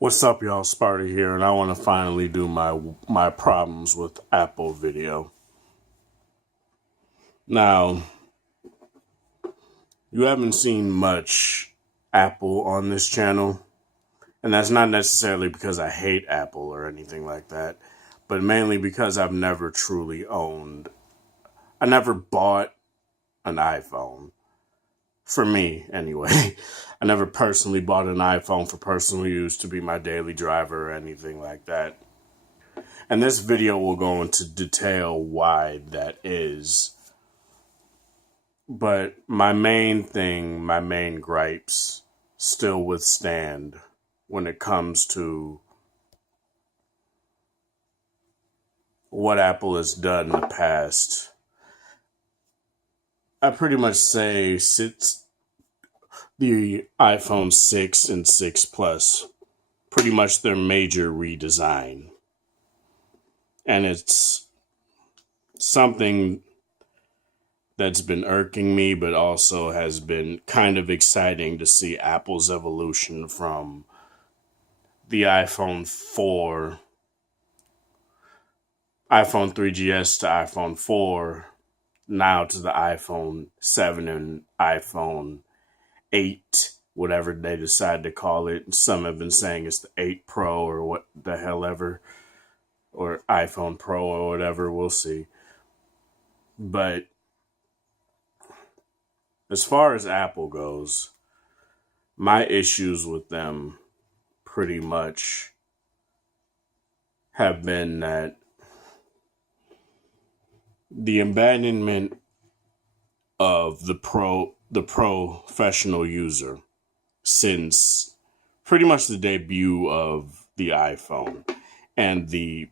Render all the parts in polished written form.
What's up, y'all? Sparta here, and I want to finally do my problems with Apple video. Now, you haven't seen much Apple on this channel, and that's not necessarily because I hate Apple or anything like that, but mainly because I've never truly I never bought an iPhone. For me, anyway. I never personally bought an iPhone for personal use to be my daily driver or anything like that. And this video will go into detail why that is. But my main gripes still withstand when it comes to what Apple has done in the past. I pretty much say since the iPhone 6 and 6 Plus, pretty much their major redesign. And it's something that's been irking me, but also has been kind of exciting to see Apple's evolution from the iPhone 3GS to iPhone 4, now to the iPhone 7 and iPhone 8, whatever they decide to call it. Some have been saying it's the 8 Pro or what the hell ever, or iPhone Pro or whatever, we'll see. But as far as Apple goes, my issues with them pretty much have been that the abandonment of the professional user since pretty much the debut of the iPhone and the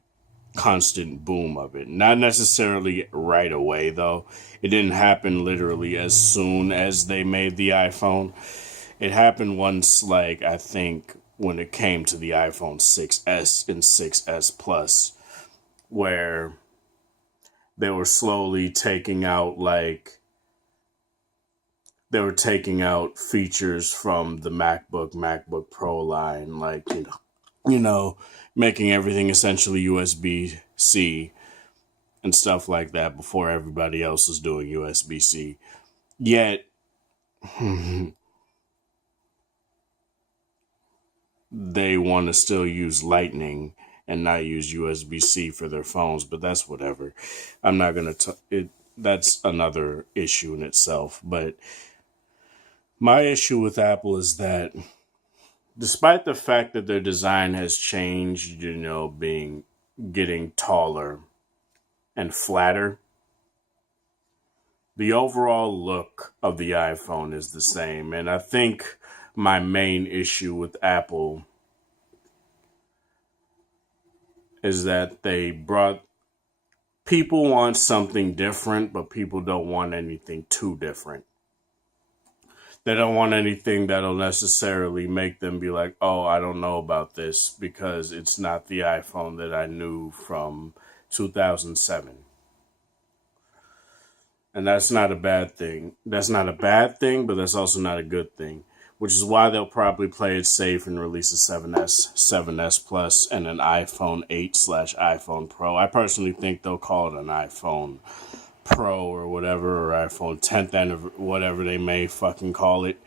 constant boom of it. Not necessarily right away, though. It didn't happen literally as soon as they made the iPhone. It happened once, I think, when it came to the iPhone 6S and 6S Plus, where they were slowly taking out, they were taking out features from the MacBook Pro line, making everything essentially USB-C and stuff like that before everybody else was doing USB-C. Yet, they want to still use Lightning and not use USB-C for their phones, but that's whatever. I'm not going to... That's another issue in itself. But my issue with Apple is that despite the fact that their design has changed, getting taller and flatter, the overall look of the iPhone is the same. And I think my main issue with Apple is that people want something different, but people don't want anything too different. They don't want anything that'll necessarily make them be like, oh, I don't know about this because it's not the iPhone that I knew from 2007. And that's not a bad thing. That's not a bad thing, but that's also not a good thing, which is why they'll probably play it safe and release a 7S, 7S Plus, and an iPhone 8/iPhone Pro. I personally think they'll call it an iPhone Pro or whatever, or iPhone 10th and whatever they may fucking call it.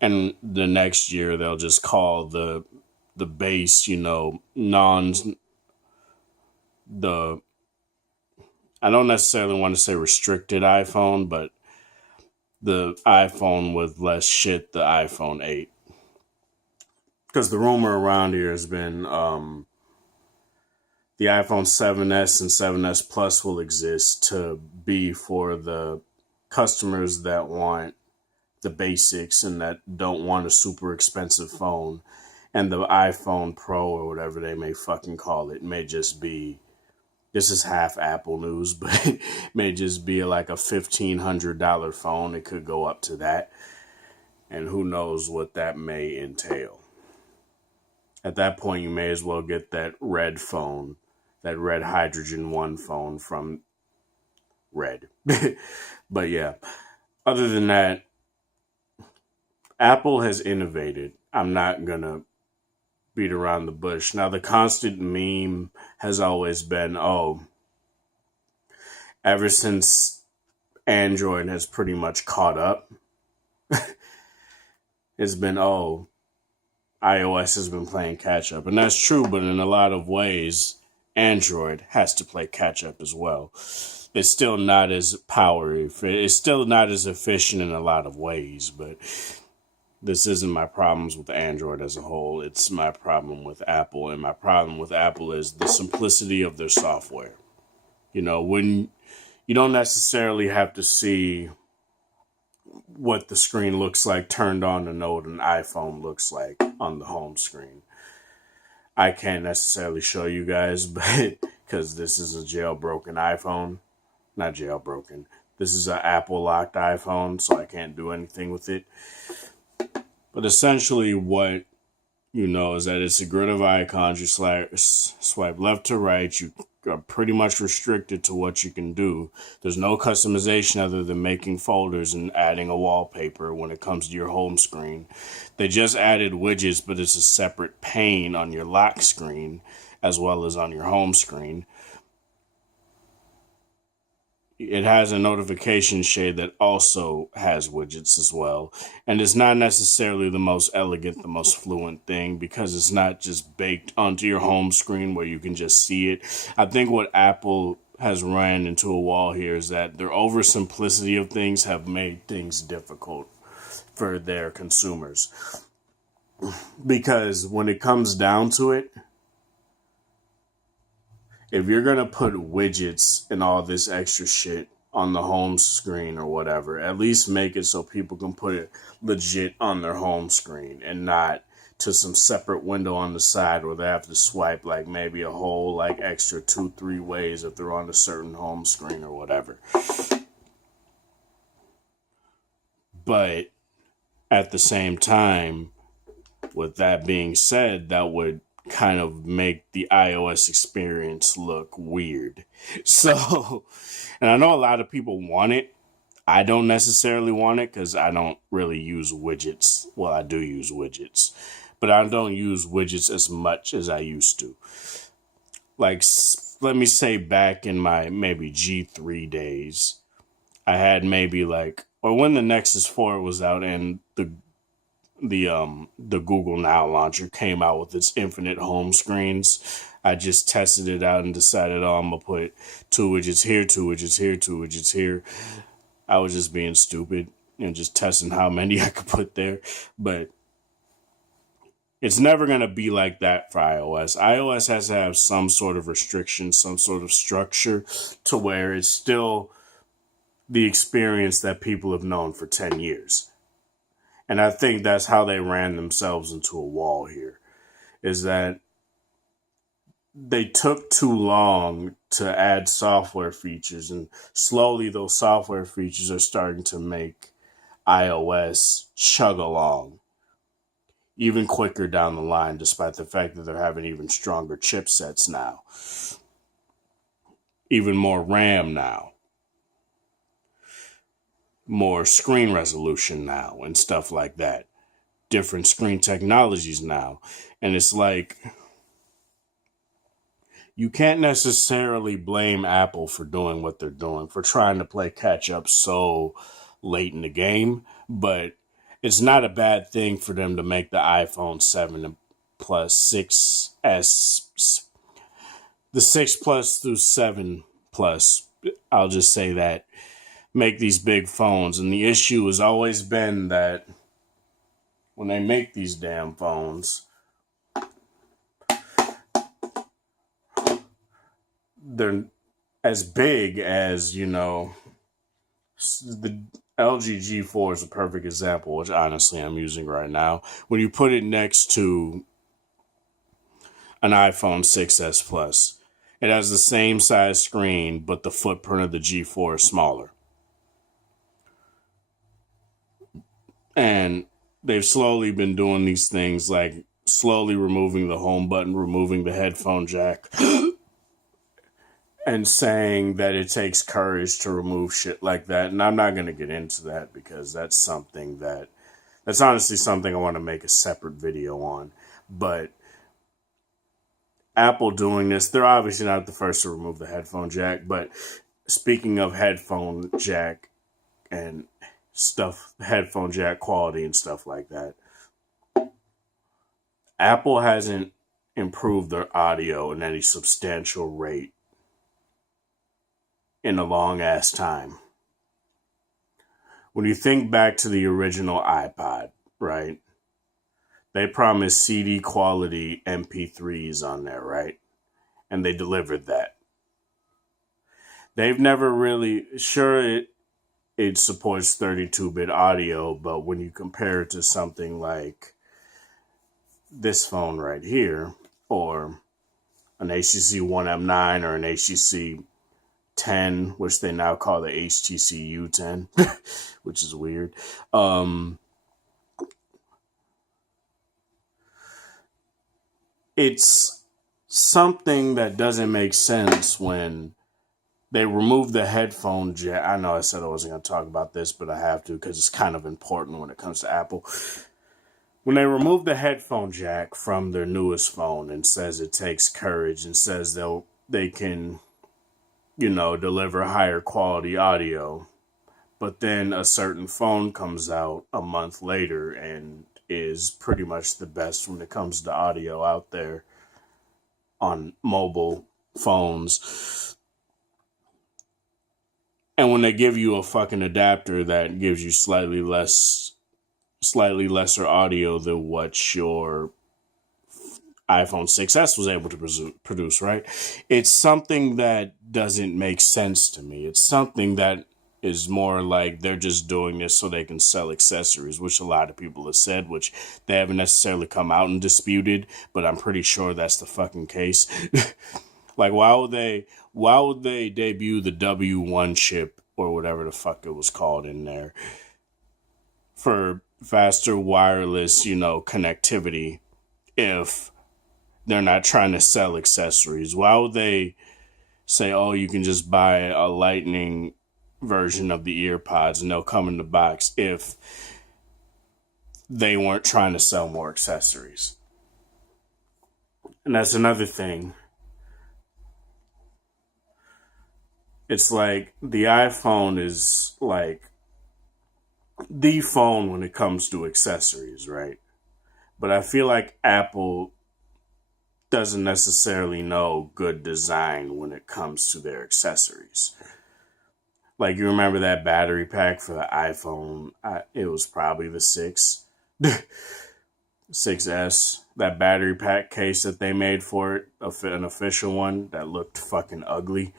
And the next year they'll just call the base, I don't necessarily want to say restricted iPhone, but the iPhone with less shit, the iPhone 8. Because the rumor around here has been the iPhone 7S and 7S Plus will exist to be for the customers that want the basics and that don't want a super expensive phone. And the iPhone Pro or whatever they may fucking call it may just be, this is half Apple news, but it may just be like a $1,500 phone. It could go up to that. And who knows what that may entail. At that point, you may as well get that red phone, that red Hydrogen 1 phone from Red. But yeah, other than that, Apple has innovated. I'm not going to beat around the bush. Now, the constant meme has always been, oh, ever since Android has pretty much caught up, it's been, oh, iOS has been playing catch up. And that's true, but in a lot of ways, Android has to play catch up as well. It's still not as it's still not as efficient in a lot of ways, but this isn't my problems with Android as a whole. It's my problem with Apple, and my problem with Apple is the simplicity of their software. You know, when you don't necessarily have to see what the screen looks like turned on to know what an iPhone looks like on the home screen. I can't necessarily show you guys, but because this is a jailbroken iPhone, not jailbroken. This is an Apple locked iPhone, so I can't do anything with it. But essentially what you know is that it's a grid of icons. You swipe left to right. You are pretty much restricted to what you can do. There's no customization other than making folders and adding a wallpaper when it comes to your home screen. They just added widgets, but it's a separate pane on your lock screen as well as on your home screen. It has a notification shade that also has widgets as well. And it's not necessarily the most elegant, the most fluent thing because it's not just baked onto your home screen where you can just see it. I think what Apple has ran into a wall here is that their oversimplicity of things have made things difficult for their consumers. Because when it comes down to it, if you're going to put widgets and all this extra shit on the home screen or whatever, at least make it so people can put it legit on their home screen and not to some separate window on the side where they have to swipe like maybe a whole like extra 2-3 ways if they're on a certain home screen or whatever. But at the same time, with that being said, that would kind of make the iOS experience look weird. So, and I know a lot of people want it. I don't necessarily want it because I don't really use widgets. Well, I do use widgets, but I don't use widgets as much as I used to. Like, let me say back in my maybe G3 days, I had maybe like, or when the Nexus 4 was out and the Google Now launcher came out with its infinite home screens, I just tested it out and decided, oh, I'm going to put 2 widgets here, 2 widgets here, 2 widgets here. I was just being stupid and just testing how many I could put there. But it's never going to be like that for iOS. iOS has to have some sort of restriction, some sort of structure to where it's still the experience that people have known for 10 years. And I think that's how they ran themselves into a wall here, is that they took too long to add software features, and slowly those software features are starting to make iOS chug along even quicker down the line, despite the fact that they're having even stronger chipsets now, even more RAM now, more screen resolution now and stuff like that, different screen technologies now. And it's like, you can't necessarily blame Apple for doing what they're doing, for trying to play catch up so late in the game, but it's not a bad thing for them to make the iPhone 7 Plus 6S, the 6 Plus through 7 Plus, I'll just say that, make these big phones. And the issue has always been that when they make these damn phones, they're as big as, you know, the LG G4 is a perfect example, which honestly I'm using right now. When you put it next to an iPhone 6S Plus, it has the same size screen, but the footprint of the G4 is smaller. And they've slowly been doing these things, like slowly removing the home button, removing the headphone jack, and saying that it takes courage to remove shit like that. And I'm not going to get into that because that's honestly something I want to make a separate video on. But Apple doing this, they're obviously not the first to remove the headphone jack, but speaking of headphone jack and stuff, headphone jack quality and stuff like that, Apple hasn't improved their audio in any substantial rate in a long ass time. When you think back to the original iPod, right? They promised CD quality MP3s on there, right? And they delivered that. They've never really, sure, it supports 32-bit audio, but when you compare it to something like this phone right here, or an HTC One M9 or an HTC 10, which they now call the HTC U10, which is weird. It's something that doesn't make sense when they remove the headphone jack. I know I said I wasn't going to talk about this, but I have to because it's kind of important when it comes to Apple. When they remove the headphone jack from their newest phone and says it takes courage and says they can, deliver higher quality audio, but then a certain phone comes out a month later and is pretty much the best when it comes to audio out there on mobile phones. And when they give you a fucking adapter that gives you slightly lesser audio than what your iPhone 6S was able to produce, right? It's something that doesn't make sense to me. It's something that is more like they're just doing this so they can sell accessories, which a lot of people have said, which they haven't necessarily come out and disputed, but I'm pretty sure that's the fucking case. Like, why would they debut the W1 chip or whatever the fuck it was called in there for faster wireless, connectivity if they're not trying to sell accessories? Why would they say, oh, you can just buy a Lightning version of the EarPods and they'll come in the box if they weren't trying to sell more accessories? And that's another thing. It's like the iPhone is like the phone when it comes to accessories, right? But I feel like Apple doesn't necessarily know good design when it comes to their accessories. Like, you remember that battery pack for the iPhone? It was probably the 6S. That battery pack case that they made for it, an official one that looked fucking ugly.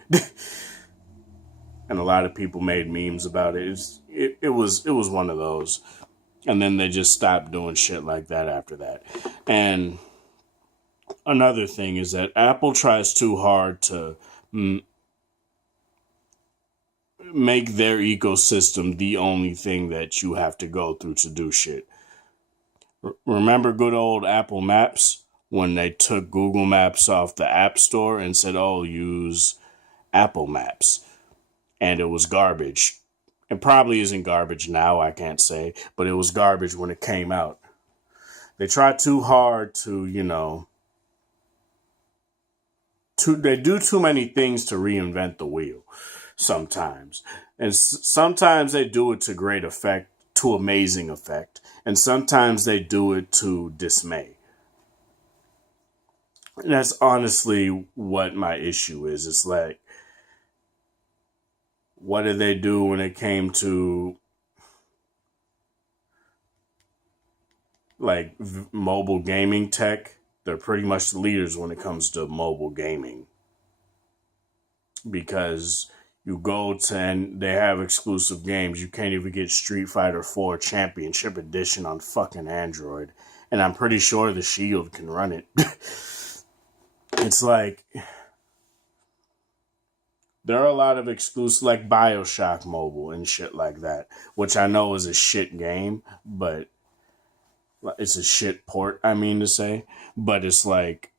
And a lot of people made memes about it. It was one of those. And then they just stopped doing shit like that after that. And another thing is that Apple tries too hard to make their ecosystem the only thing that you have to go through to do shit. Remember good old Apple Maps when they took Google Maps off the App Store and said, oh, use Apple Maps. And it was garbage. It probably isn't garbage now, I can't say, but it was garbage when it came out. They try too hard to, they do too many things to reinvent the wheel sometimes. And sometimes they do it to great effect, to amazing effect. And sometimes they do it to dismay. And that's honestly what my issue is. It's like, what did they do when it came to like mobile gaming tech? They're pretty much the leaders when it comes to mobile gaming. Because you go to, and they have exclusive games. You can't even get Street Fighter 4 Championship Edition on fucking Android. And I'm pretty sure the Shield can run it. It's like, there are a lot of exclusive, like BioShock Mobile and shit like that, which I know is a shit game, but it's a shit port, I mean to say. But it's like,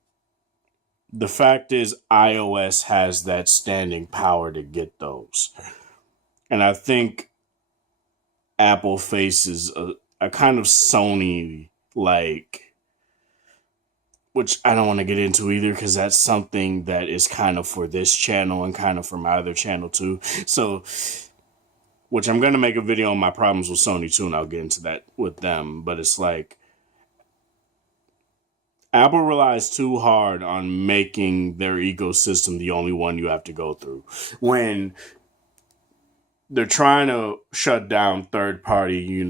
the fact is iOS has that standing power to get those. And I think Apple faces a kind of Sony-like which I don't want to get into either because that's something that is kind of for this channel and kind of for my other channel too. So, which I'm going to make a video on my problems with Sony too, and I'll get into that with them. But it's like, Apple relies too hard on making their ecosystem the only one you have to go through. When they're trying to shut down third-party,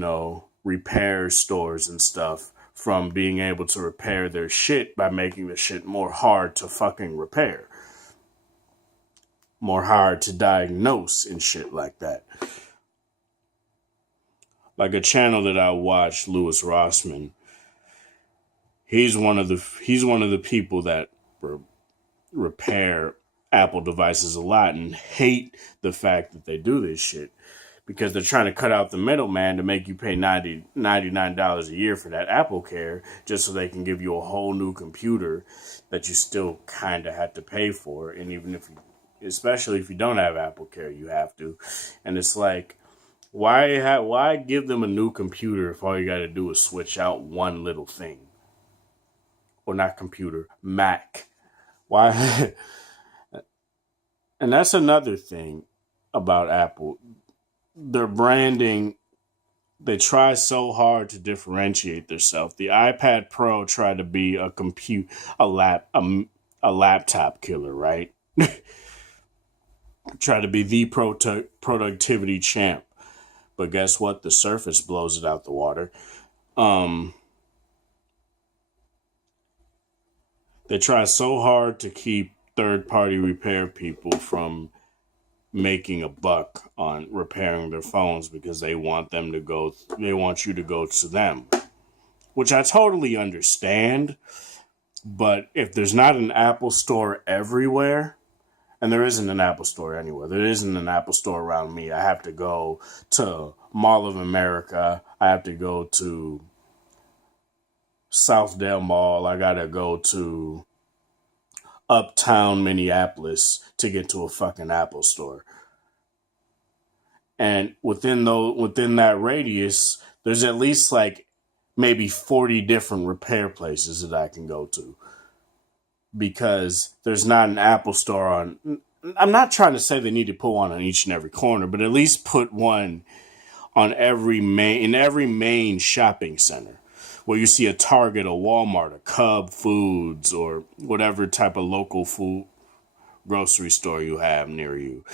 repair stores and stuff from being able to repair their shit by making the shit more hard to fucking repair. More hard to diagnose and shit like that. Like a channel that I watch, Louis Rossman, he's one of the people that repair Apple devices a lot and hate the fact that they do this shit because they're trying to cut out the middleman to make you pay $99 a year for that Apple Care just so they can give you a whole new computer that you still kind of have to pay for. And even especially if you don't have Apple Care, you have to. And it's like, why give them a new computer if all you got to do is switch out one little thing? Or not computer, Mac. Why? And that's another thing about Apple. Their branding, they try so hard to differentiate themselves. The iPad Pro tried to be a laptop killer, right? Try to be the productivity champ. But guess what? The Surface blows it out the water. They try so hard to keep third-party repair people from making a buck on repairing their phones because they want you to go to them, which I totally understand. But if there's not an Apple store everywhere, and there isn't an Apple store anywhere, there isn't an Apple store around me. I have to go to Mall of America. I have to go to Southdale Mall. I gotta go to Uptown Minneapolis to get to a fucking Apple store. And within that radius, there's at least like maybe 40 different repair places that I can go to. Because there's not an Apple store on... I'm not trying to say they need to put one on each and every corner, but at least put one on in every main shopping center. Where you see a Target, a Walmart, a Cub Foods, or whatever type of local food grocery store you have near you.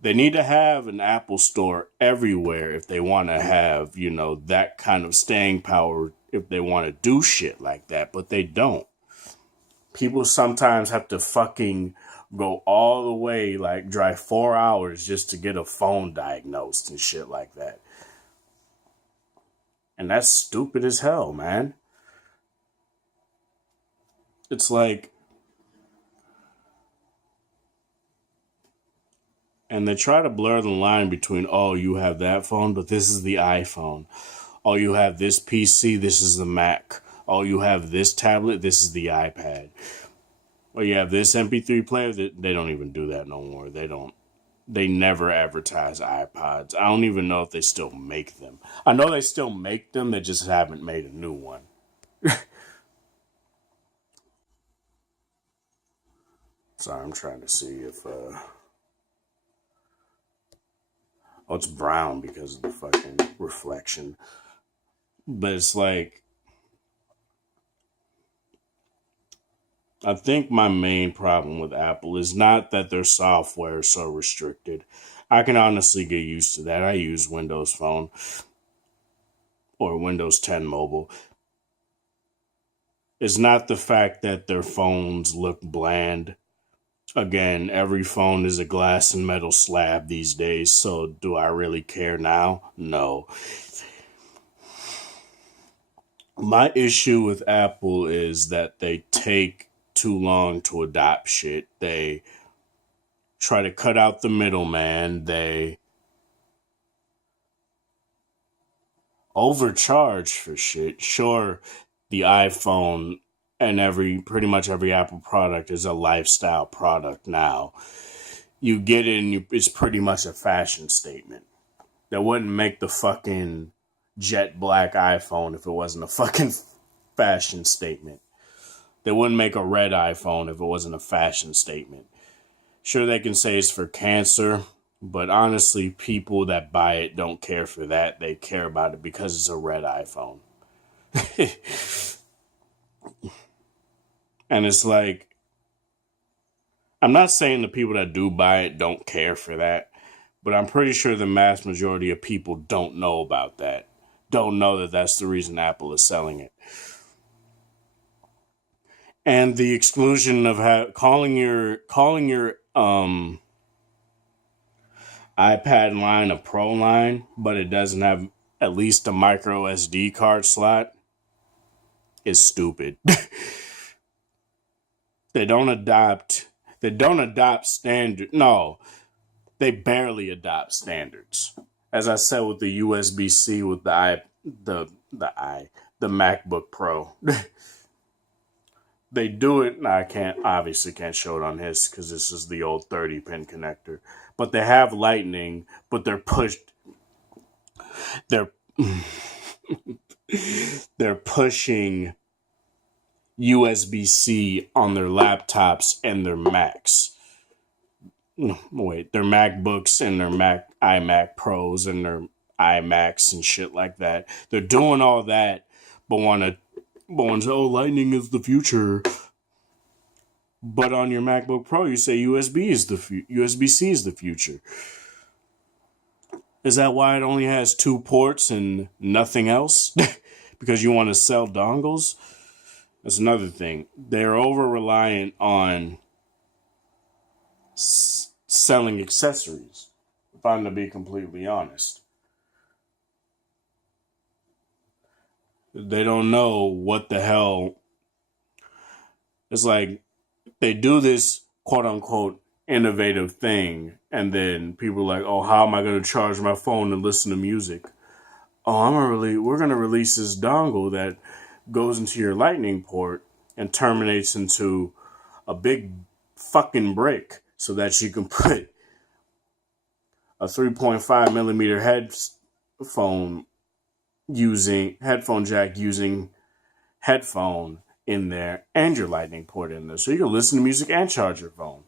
They need to have an Apple store everywhere if they want to have, that kind of staying power, if they want to do shit like that, but they don't. People sometimes have to fucking go all the way, like drive 4 hours just to get a phone diagnosed and shit like that. And that's stupid as hell, man. It's like... And they try to blur the line between, oh, you have that phone, but this is the iPhone. Oh, you have this PC, this is the Mac. Oh, you have this tablet, this is the iPad. Or you have this MP3 player. They don't even do that no more. They never advertise iPods. I don't even know if they still make them. I know they still make them, they just haven't made a new one. Sorry, I'm trying to see if... Oh, it's brown because of the fucking reflection. But it's like... I think my main problem with Apple is not that their software is so restricted. I can honestly get used to that. I use Windows Phone or Windows 10 Mobile. It's not the fact that their phones look bland. Again, every phone is a glass and metal slab these days, so do I really care now? No. My issue with Apple is that they take too long to adopt shit. They try to cut out the middleman. They overcharge for shit. Sure, the iPhone and pretty much every Apple product is a lifestyle product now. You get it and it's pretty much a fashion statement. That wouldn't make the fucking jet black iPhone if it wasn't a fucking fashion statement. They wouldn't make a red iPhone if it wasn't a fashion statement. Sure, they can say it's for cancer, but honestly, people that buy it don't care for that. They care about it because it's a red iPhone. And it's like, I'm not saying the people that do buy it don't care for that, but I'm pretty sure the mass majority of people don't know about that. Don't know that that's the reason Apple is selling it. And the exclusion of calling your iPad line a Pro line, but it doesn't have at least a micro SD card slot is stupid. They don't adopt standard. No, they barely adopt standards. As I said with the USB-C with the MacBook Pro. They do it, and I obviously can't show it on his because this is the old 30-pin connector. But they have Lightning, but they're they're pushing USB-C on their laptops and their Macs. Their MacBooks and their iMac Pros and their iMacs and shit like that. They're doing all that, but want to say, oh, Lightning is the future. But on your MacBook Pro, you say USB-C is the future. Is that why it only has 2 ports and nothing else? Because you want to sell dongles? That's another thing. They're over-reliant on selling accessories, if I'm to be completely honest. They don't know what the hell. It's like they do this quote-unquote innovative thing, and then people are like, oh, how am I going to charge my phone and listen to music? Oh, we're going to release this dongle that goes into your Lightning port and terminates into a big fucking brick so that you can put a 3.5 millimeter headphone jack using headphone in there and your Lightning port in there, so you can listen to music and charge your phone.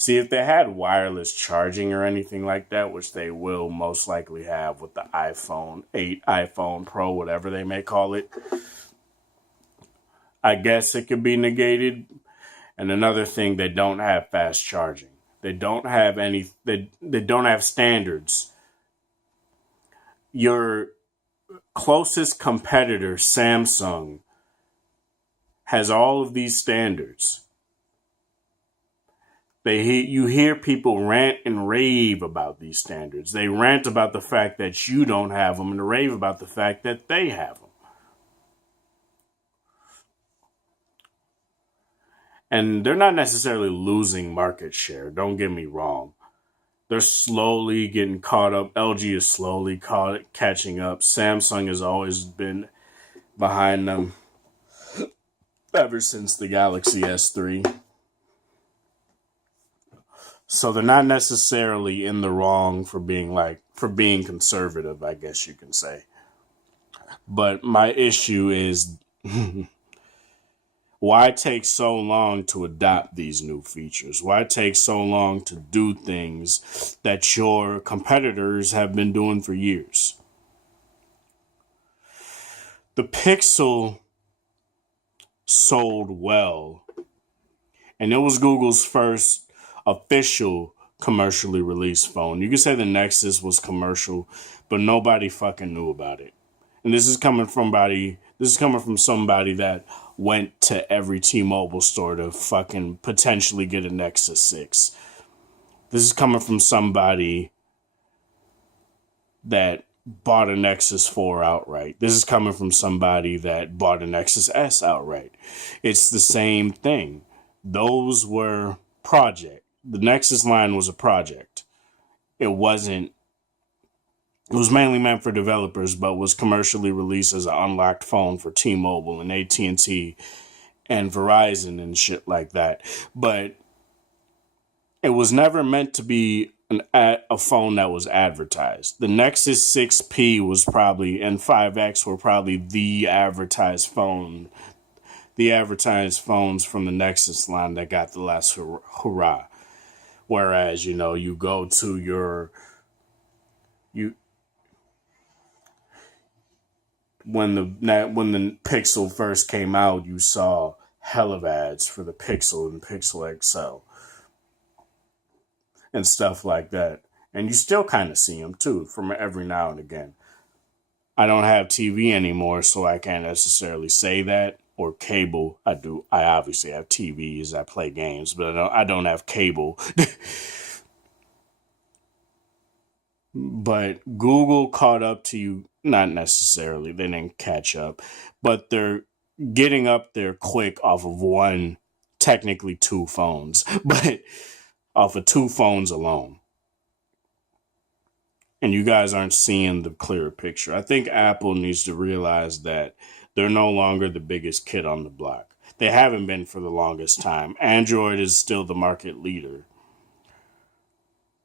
See, if they had wireless charging or anything like that, which they will most likely have with the iPhone 8, iPhone Pro, whatever they may call it, I guess it could be negated. And another thing, they don't have fast charging. They don't have they don't have standards. Your closest competitor, Samsung, has all of these standards. You hear people rant and rave about these standards. They rant about the fact that you don't have them and rave about the fact that they have them. And they're not necessarily losing market share. Don't get me wrong. They're slowly getting caught up. LG is slowly catching up. Samsung has always been behind them ever since the Galaxy S3. So they're not necessarily in the wrong for being conservative, I guess you can say. But my issue is why take so long to adopt these new features? Why take so long to do things that your competitors have been doing for years? The Pixel sold well, and it was Google's first official commercially released phone. You could say the Nexus was commercial, but nobody fucking knew about it. And this is coming from somebody that went to every T-Mobile store to fucking potentially get a Nexus 6. This is coming from somebody that bought a Nexus 4 outright. This is coming from somebody that bought a Nexus S outright. It's the same thing. Those were project. The Nexus line was a project. It was mainly meant for developers, but was commercially released as an unlocked phone for T-Mobile and AT&T and Verizon and shit like that. But it was never meant to be a phone that was advertised. The Nexus 6P was probably, and 5X were probably the advertised phone the advertised phones from the Nexus line that got the last hurrah. Whereas, you go to you when the Pixel first came out, you saw hell of ads for the Pixel and Pixel XL and stuff like that. And you still kind of see them too from every now and again. I don't have TV anymore, so I can't necessarily say that. Or cable. I do. I obviously have TVs. I play games, but I don't have cable. But Google caught up to you. Not necessarily. They didn't catch up. But they're getting up there quick off of one, technically two phones. But off of two phones alone. And you guys aren't seeing the clearer picture. I think Apple needs to realize that they're no longer the biggest kid on the block. They haven't been for the longest time. Android is still the market leader.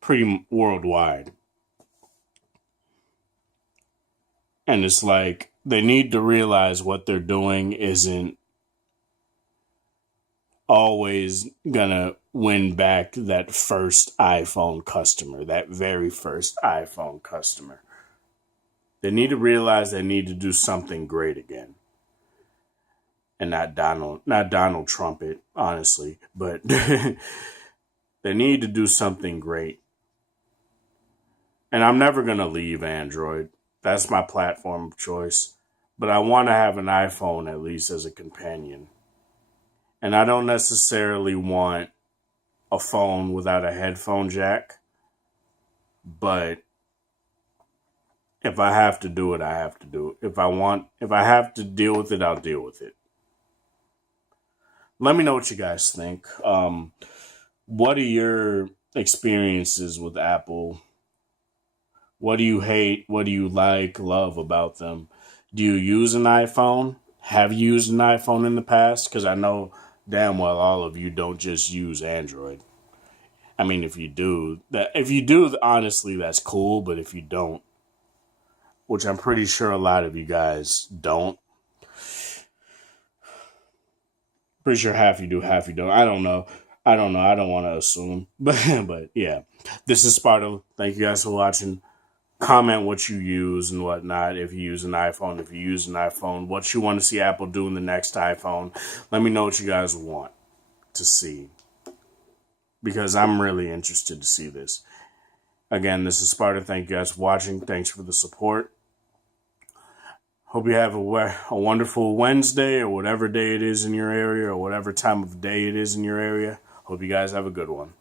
Pretty worldwide. And it's like, they need to realize what they're doing isn't always gonna win back that first iPhone customer, that very first iPhone customer. They need to realize they need to do something great again. And not Donald Trump it, honestly, but they need to do something great. And I'm never gonna leave Android. That's my platform of choice. But I want to have an iPhone at least as a companion. And I don't necessarily want a phone without a headphone jack. But if I have to do it, I have to do it. If I have to deal with it, I'll deal with it. Let me know what you guys think. What are your experiences with Apple? What do you hate? What do you like, love about them? Do you use an iPhone? Have you used an iPhone in the past? Because I know damn well all of you don't just use Android. I mean, if you do, honestly, that's cool. But if you don't, which I'm pretty sure a lot of you guys don't, pretty sure half you do, half you don't. I don't know. I don't want to assume, but yeah, this is Sparta. Thank you guys for watching. Comment what you use and whatnot. If you use an iPhone, what you want to see Apple do in the next iPhone. Let me know what you guys want to see, because I'm really interested to see this. Again, this is Sparta. Thank you guys for watching. Thanks for the support. Hope you have a wonderful Wednesday or whatever day it is in your area or whatever time of day it is in your area. Hope you guys have a good one.